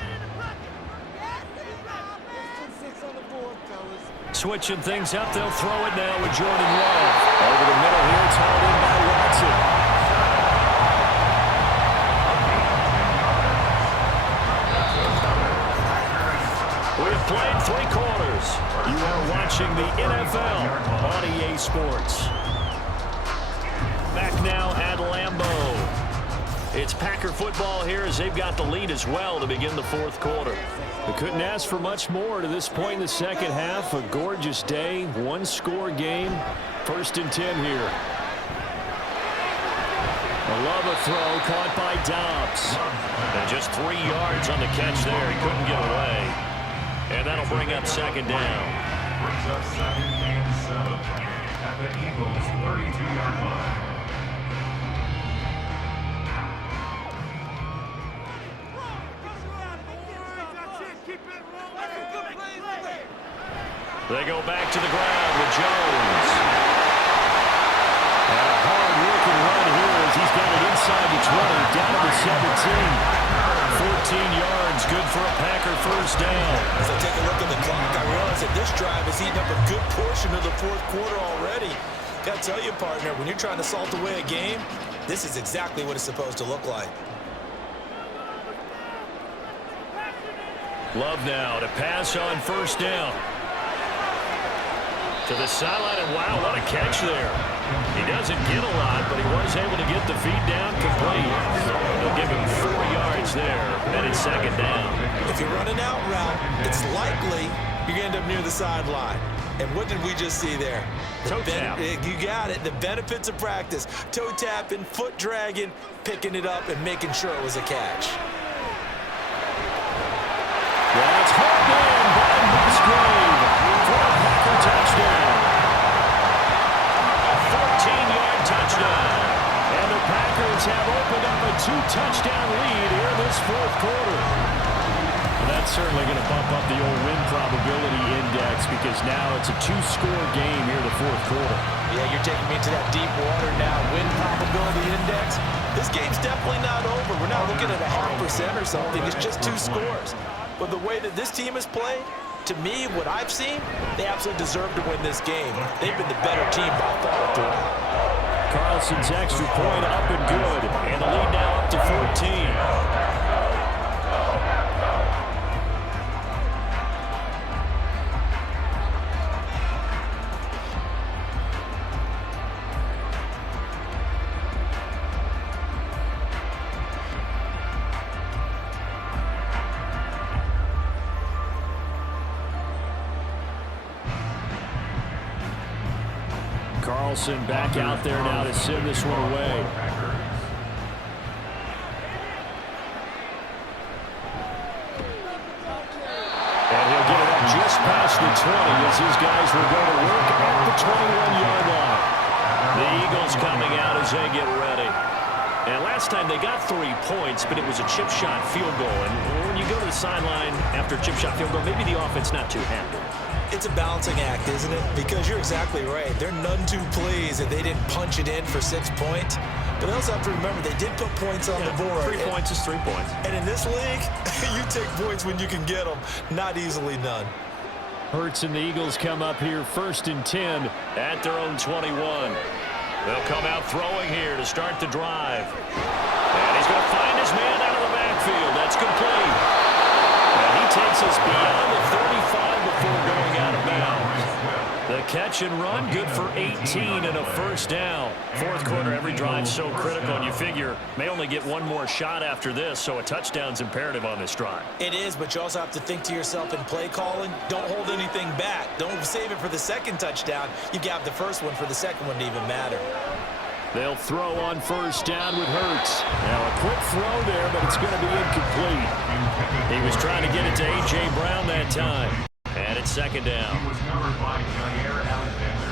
Switching things up, they'll throw it now with Jordan Love. Over the middle here, it's hauled in by Watson. We have played 3 quarters. You are watching the NFL on EA Sports. Back now at Lambeau. It's Packer football here as they've got the lead as well to begin the 4th quarter. We couldn't ask for much more to this point in the 2nd half. A gorgeous day, 1-score game. 1st and 10 here. A throw caught by Dobbs. And just 3 yards on the catch there. He couldn't get away. And that'll bring up 2nd down. Brings up 2nd and 7 at the Eagles' 32-yard line. They go back to the ground with Jones. And a hard-working run here as he's got it inside the 20, down to the 17. 14 yards good for a Packer first down. As I take a look at the clock, I realize that this drive has eaten up a good portion of the fourth quarter already. Got to tell you, partner, when you're trying to salt away a game, this is exactly what it's supposed to look like. Love now to pass on first down. To the sideline, and wow, what a catch there. He doesn't get a lot, but he was able to get the feed down complete. They'll give him 4 yards there, and it's second down. If you run an out route, it's likely you're going to end up near the sideline. And what did we just see there? Toe tap. You got it. The benefits of practice. Toe tapping, foot dragging, picking it up, and making sure it was a catch. That's hauled in by Musgrave for a Packer touchdown. A 14-yard touchdown. And the Packers have opened up a 2-touchdown lead here in this fourth quarter. Well, that's certainly going to bump up the old win probability index because now it's a 2-score game here in the fourth quarter. Yeah, you're taking me to that deep water now. Win probability index. This game's definitely not over. We're not looking at a 0.5% or something. It's just 2 scores. But the way that this team has played, to me, what I've seen, they absolutely deserve to win this game. They've been the better team by far throughout. Carlson's extra point up and good. And the lead now up to 14. Carlson back out there now to send this one away. And he'll get it up just past the 20 as his guys will go to work at the 21-yard line. The Eagles coming out as they get ready. And last time they got 3 points, but it was a chip shot field goal. And when you go to the sideline after a chip shot field goal, maybe the offense not too happy. It's a balancing act, isn't it? Because you're exactly right. They're none too pleased that they didn't punch it in for 6 points. But they also have to remember they did put points on the board. 3 points is 3 points. And in this league, you take points when you can get them. Not easily done. Hurts and the Eagles come up here 1st and 10 at their own 21. They'll come out throwing here to start the drive. And he's going to find his man out of the backfield. That's complete. And he takes us beyond the 35 before going out of bounds. The catch and run, good for 18 and a first down. Fourth quarter, every drive so critical, and you figure may only get one more shot after this, so a touchdown's imperative on this drive. It is, but you also have to think to yourself in play calling, don't hold anything back. Don't save it for the second touchdown. You got the first one for the second one to even matter. They'll throw on first down with Hurts. Now a quick throw there, but it's going to be incomplete. He was trying to get it to A.J. Brown that time. And it's second down. He was covered by Jair Alexander.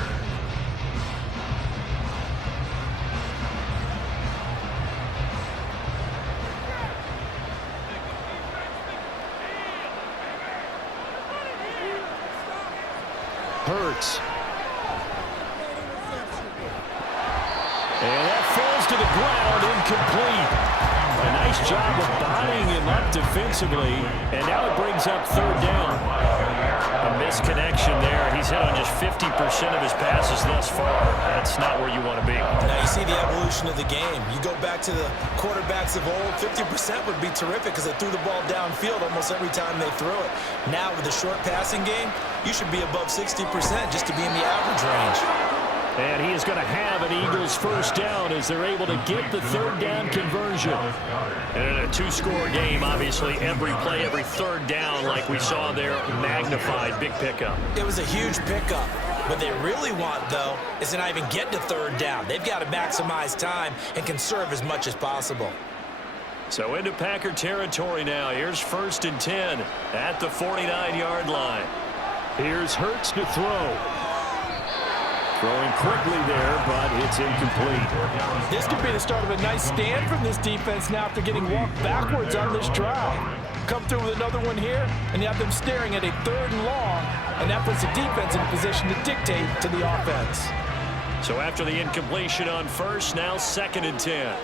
Hurts. And that falls to the ground, incomplete. A nice job of bodying him up defensively, and now it brings up third down. A misconnection there. He's hit on just 50% of his passes thus far. That's not where you want to be. Now you see the evolution of the game. You go back to the quarterbacks of old, 50% would be terrific because they threw the ball downfield almost every time they threw it. Now with the short passing game, you should be above 60% just to be in the average range. And he is going to have an Eagles first down as they're able to get the third down conversion. And in a 2-score game, obviously, every play, every third down, like we saw there, magnified, big pickup. It was a huge pickup. What they really want, though, is to not even get to third down. They've got to maximize time and conserve as much as possible. So into Packer territory now. Here's 1st and 10 at the 49-yard line. Here's Hurts to throw. Throwing quickly there, but it's incomplete. This could be the start of a nice stand from this defense now after getting walked backwards on this drive. Come through with another one here, and you have them staring at a 3rd and long, and that puts the defense in a position to dictate to the offense. So after the incompletion on first, now 2nd and 10.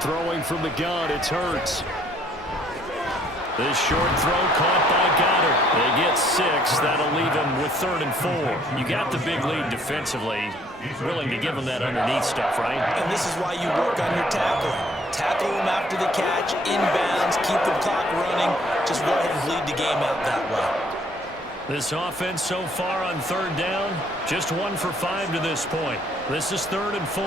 Throwing from the gun, it's Hurts. This short throw caught by Goddard. They get 6. That'll leave him with 3rd and 4. You got the big lead defensively. Willing to give him that underneath stuff, right? And this is why you work on your tackling. Tackle them after the catch, inbounds, keep the clock running. Just go ahead and bleed the game out that way. This offense so far on 3rd down, just 1 for 5 to this point. This is 3rd and 4.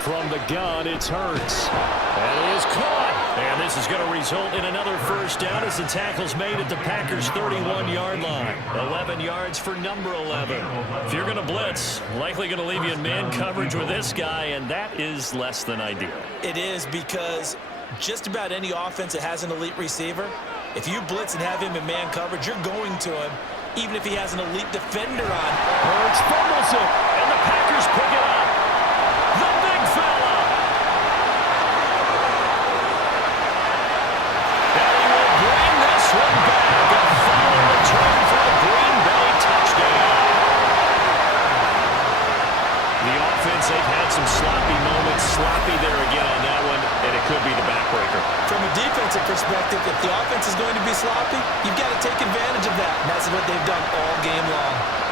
From the gun, it's Hurts. And it is caught. And this is going to result in another first down as the tackle's made at the Packers' 31-yard line. 11 yards for number 11. If you're going to blitz, likely going to leave you in man coverage with this guy, and that is less than ideal. It is, because just about any offense that has an elite receiver, if you blitz and have him in man coverage, you're going to him, even if he has an elite defender on. Hurts fumbles it, and the Packers pick it up. The big fella. And he will bring this one back. A final return for a Green Bay touchdown. The offense, they've had some sloppy moments. Sloppy there again on that one, and it could be the backbreaker. From a defensive perspective, if the offense is going to be sloppy, you've got to take advantage of that. And that's what they've done all game long.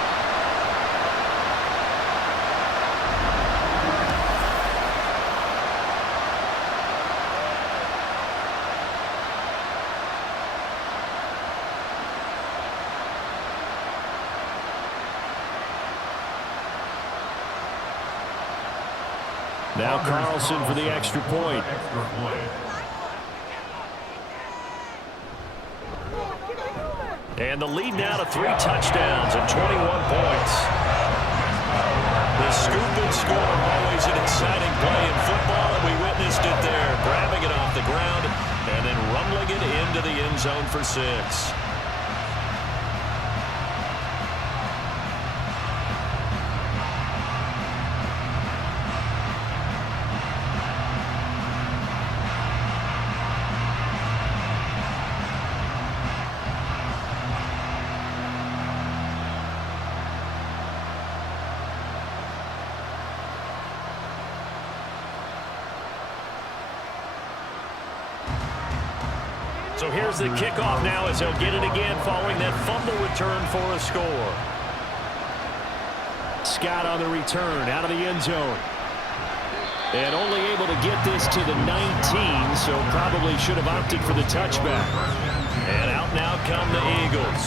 Now Carlson for the extra point. And the lead now to 3 touchdowns and 21 points. The scoop and score, always an exciting play in football, and we witnessed it there, grabbing it off the ground and then rumbling it into the end zone for 6. So here's the kickoff now as they'll get it again following that fumble return for a score. Scott on the return out of the end zone. And only able to get this to the 19, so probably should have opted for the touchback. And out now come the Eagles.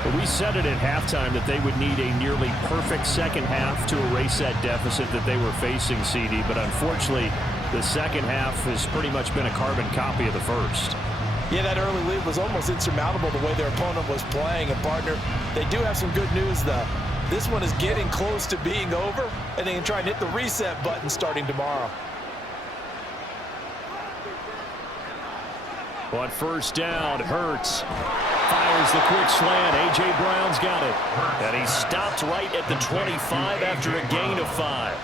But we said it at halftime that they would need a nearly perfect second half to erase that deficit that they were facing, CD. But unfortunately, the second half has pretty much been a carbon copy of the first. Yeah, that early lead was almost insurmountable the way their opponent was playing. And, partner, they do have some good news, though. This one is getting close to being over, and they can try and hit the reset button starting tomorrow. On first down, Hurts fires the quick slant. A.J. Brown's got it. And he stopped right at the 25 after a gain of 5.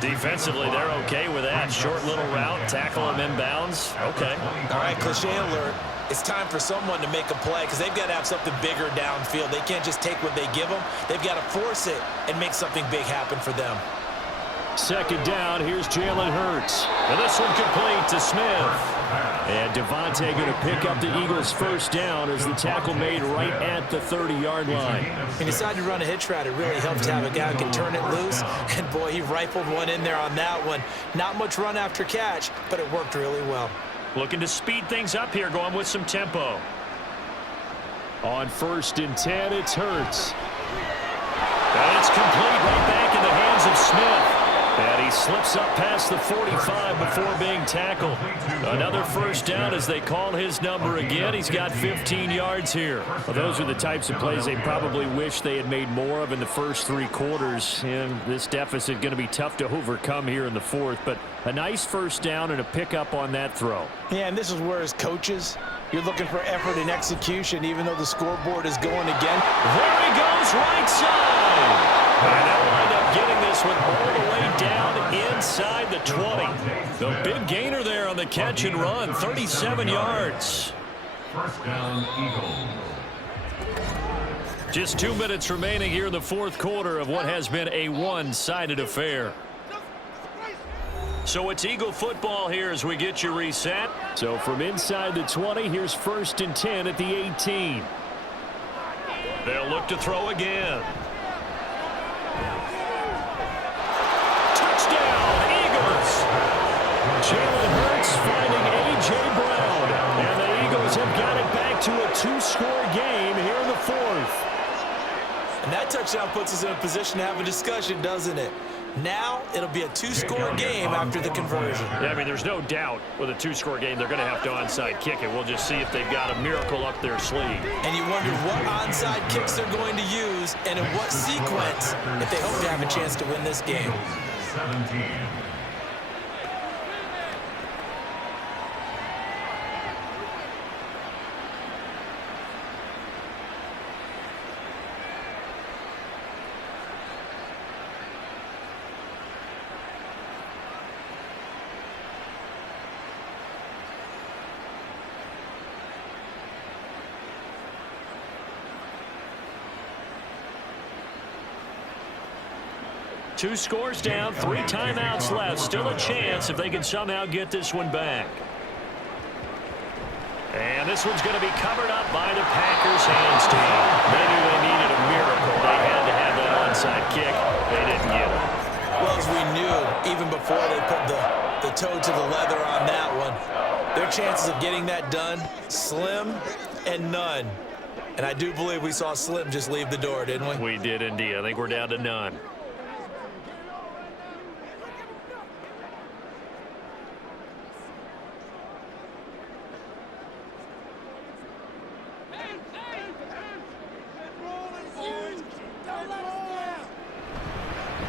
Defensively, they're okay with that. Short little route, tackle him inbounds. Okay. All right, cliche alert. It's time for someone to make a play because they've got to have something bigger downfield. They can't just take what they give them. They've got to force it and make something big happen for them. Second down, here's Jalen Hurts. And this one complete to Smith. And Devontae going to pick up the Eagles' first down as the tackle made right at the 30-yard line. He decided to run a hitch route. It really helped to have a guy who can turn it loose. And, boy, he rifled one in there on that one. Not much run after catch, but it worked really well. Looking to speed things up here, going with some tempo. On 1st and 10, it's Hurts. And it's complete right back in the hands of Smith. And he slips up past the 45 before being tackled. Another first down as they call his number again. He's got 15 yards here. Well, those are the types of plays they probably wish they had made more of in the first 3 quarters. And this deficit going to be tough to overcome here in the 4th. But a nice first down and a pickup on that throw. Yeah, and this is where, as coaches, you're looking for effort and execution, even though the scoreboard is going again. There he goes, right side. And they'll wind up getting this one all the way down inside the 20. The big gainer there on the catch and run, 37 yards. First down, Eagles. Just 2 minutes remaining here in the 4th quarter of what has been a one-sided affair. So it's Eagle football here as we get you reset. So from inside the 20, here's 1st and 10 at the 18. They'll look to throw again. Touchdown, Eagles! Jalen Hurts finding A.J. Brown. And the Eagles have got it back to a 2-score game here in the 4th. And that touchdown puts us in a position to have a discussion, doesn't it? Now it'll be a 2-score game after the conversion. Yeah, I mean, there's no doubt with a 2-score game they're going to have to onside kick it. We'll just see if they've got a miracle up their sleeve. And you wonder what onside kicks they're going to use and in what sequence if they hope to have a chance to win this game. 17. Two scores down, 3 timeouts left. Still a chance if they can somehow get this one back. And this one's going to be covered up by the Packers hands team. They knew they needed a miracle. They had to have that onside kick. They didn't get it. Well, as we knew, even before they put the toe to the leather on that one, their chances of getting that done, slim and none. And I do believe we saw Slim just leave the door, didn't we? We did indeed. I think we're down to none.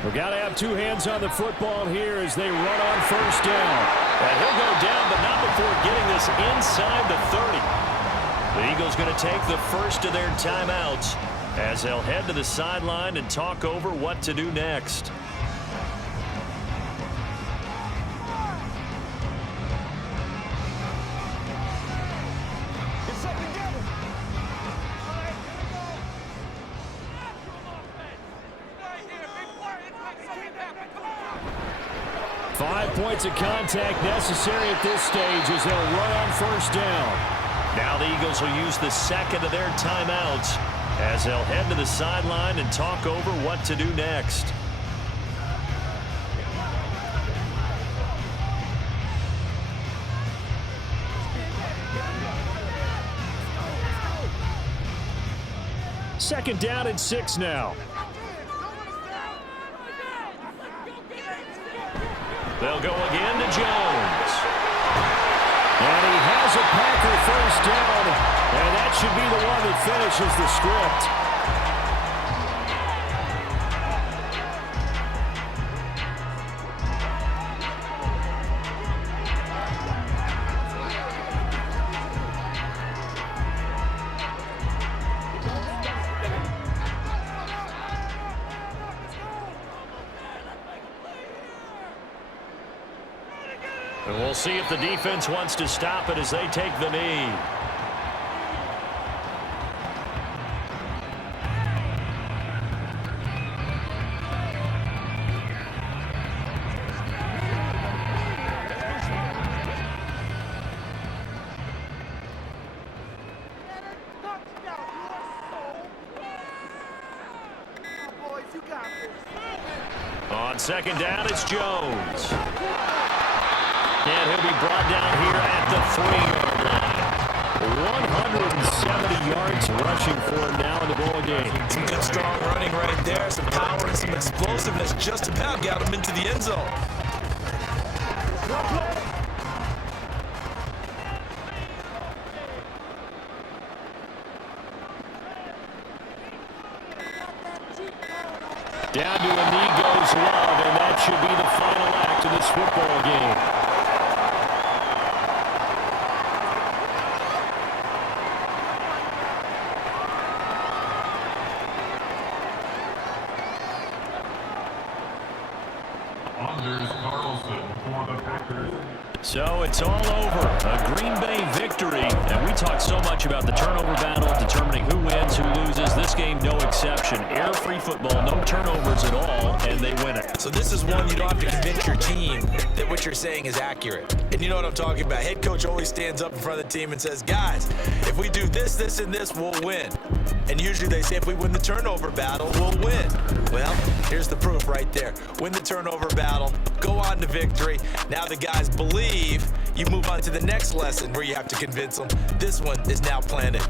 We've got to have 2 hands on the football here as they run on 1st down. And he'll go down, but not before getting this inside the 30. The Eagles going to take the first of their timeouts as they'll head to the sideline and talk over what to do next. Points of contact necessary at this stage as they'll run on 1st down. Now the Eagles will use the second of their timeouts as they'll head to the sideline and talk over what to do next. Second down and 6 now. They'll go again to Jones. And he has a Packer 1st down, and that should be the one that finishes the script. And we'll see if the defense wants to stop it as they take the knee. On 2nd down, it's Jones. And he'll be brought down here at the 3-yard line. 170 yards rushing for him now in the ball game. Some good strong running right there, some power and some explosiveness just about got him into the end zone. Down to a knee goes Love, and that should be the final act of this football game. So it's all over. A Green Bay victory. And we talked so much about the turnover battle, determining who wins, who loses. This game, no exception. Air-free football, no turnovers at all, and they win it. So this is one you don't have to convince your team that what you're saying is accurate. And you know what I'm talking about. Head coach always stands up in front of the team and says, guys, if we do this, this, and this, we'll win. And usually they say if we win the turnover battle, we'll win. Well, here's the proof right there. Win the turnover battle, go on to victory. Now the guys believe. You move on to the next lesson where you have to convince them. This one is now planted.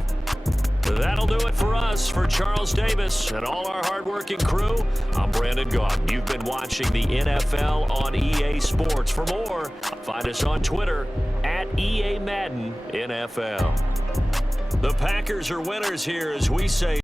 That'll do it for us. For Charles Davis and all our hardworking crew, I'm Brandon Gaughan. You've been watching the NFL on EA Sports. For more, find us on Twitter at EA Madden NFL. The Packers are winners here as we say